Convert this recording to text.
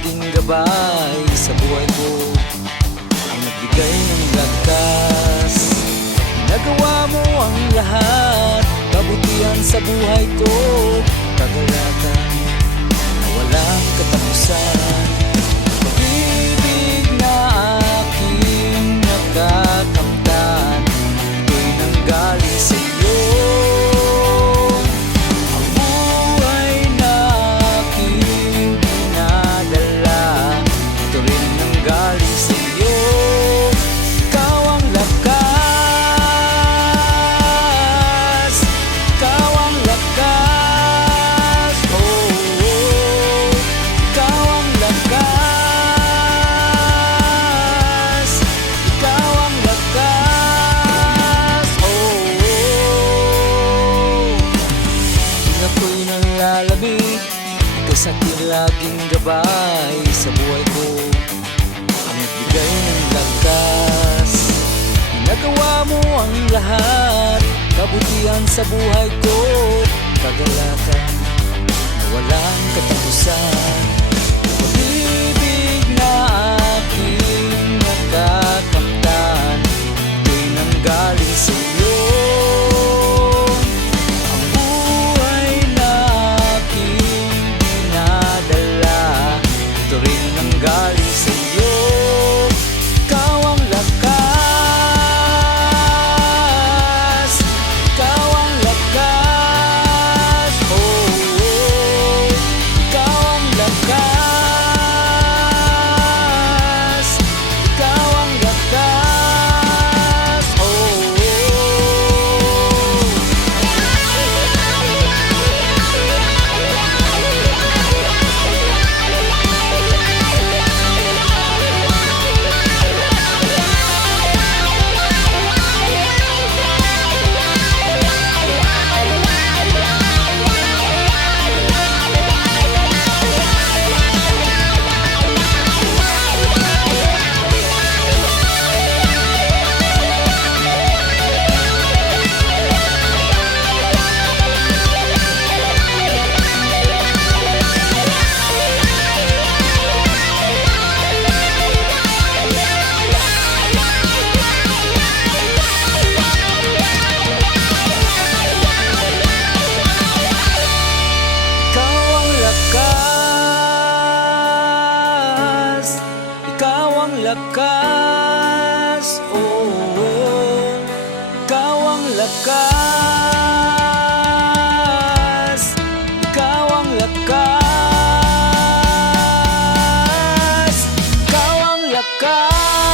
laging gabay sa buhay ko, ang nagbigay ng lakas. Nagawa mo ang lahat, kabutihan sa buhay ko, kagalakan na walang katapusan. Pag-ibig na aking nakakamtan, ito'y nanggaling sa iyo. Ang buhay na aking dinadala, ito rin nanggaling sa iyo. Ikaw ang lakas, ikaw ang lakas, oh, oh. Ikaw ang lakas, ikaw ang lakas, oh, oh. Tuwing ako'y nanlalamig, ikaw sa'kin laging gabay sa buhay ko, ang nagbigay ng lakas. Nagawa mo ang lahat, kabutihan sa buhay ko, kagalakan na walang katapusan. Pag-ibig na aking nakakamtan, ito'y nanggaling sa iyo. Ang buhay na aking dinadala, ito rin nanggaling sa iyo. Ikaw ang lakas, ikaw ang lakas, oh, oh. Ikaw ang lakas, ikaw ang lakas, oh, oh. Ikaw ang lakas, oh, oh. Ikaw ang lakas, ikaw ang lakas, ikaw ang lakas.